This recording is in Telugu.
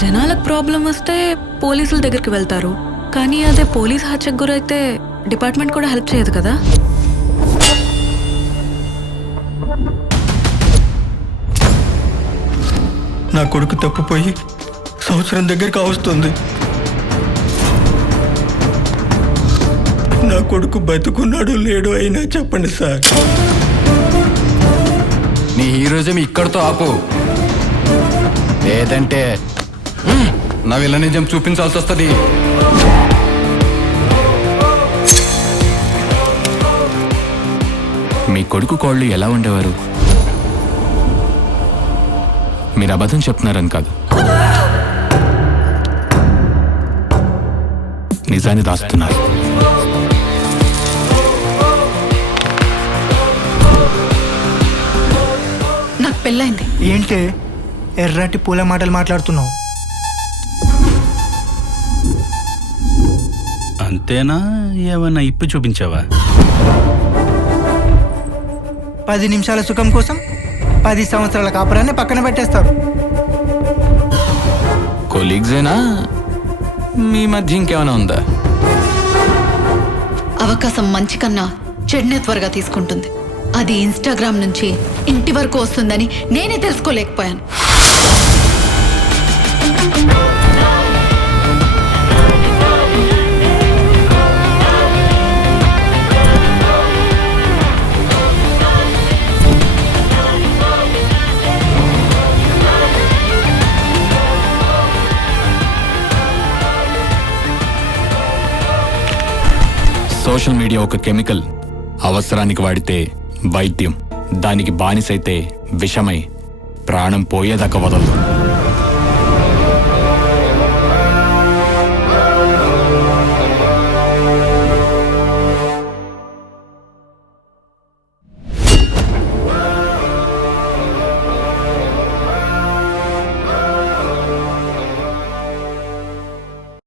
జనాలకు ప్రాబ్లం వస్తే పోలీసుల దగ్గరికి వెళ్తారు, కానీ అదే పోలీస్ హత్యకు గురైతే డిపార్ట్మెంట్ కూడా హెల్ప్ చేయదు కదా. నా కొడుకు తప్పిపోయి సంవత్సరం దగ్గరికి వస్తుంది. నా కొడుకు బతుకున్నాడు లేడు అయినా చెప్పండి సార్. నీ హీరోజం ఇక్కడితో ఆపు, లేదంటే నా విల్ల నిజం చూపించాల్సి వస్తుంది. మీ కొడుకు కోళ్ళు ఎలా ఉండేవారు? మీరు అబద్ధం చెప్తున్నారని కాదు, నిజాన్ని దాస్తున్నారు. నాకు పెళ్ళైంది. ఏంటి ఎర్రటి పూల మాటలు మాట్లాడుతున్నావు? అంతేనా, ఏమన్నా ఇప్పు చూపించావా? 10 నిమిషాల సుఖం కోసం 10 సంవత్సరాల కాపురాన్ని పక్కన పెట్టేస్తారు. కొలీగ్సేనా? మీ మధ్య ఇంకేమైనా ఉందా? అవకాశం మంచి కన్నా చెడునే త్వరగా తీసుకుంటుంది. అది ఇన్స్టాగ్రామ్ నుంచి ఇంటి వరకు వస్తుందని నేనే తెలుసుకోలేకపోయాను. సోషల్ మీడియా ఒక కెమికల్. అవసరానికి వాడితే వైద్యం, దానికి బానిసైతే విషమై ప్రాణం పోయేదాకా వదలదు.